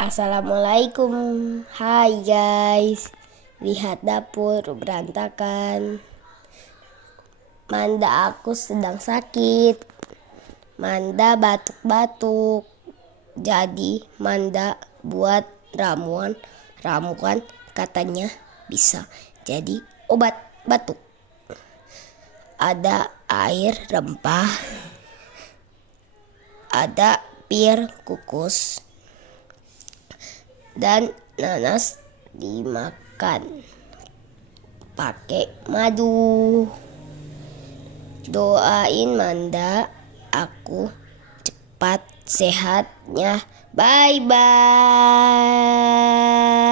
Assalamualaikum. Hai guys. Lihat dapur berantakan. Manda aku sedang sakit. Manda batuk-batuk. Jadi Manda buat ramuan katanya bisa jadi obat batuk. Ada air rempah, ada pir kukus, dan nanas dimakan pakai madu. Doain Manda aku cepat sehatnya. Bye bye.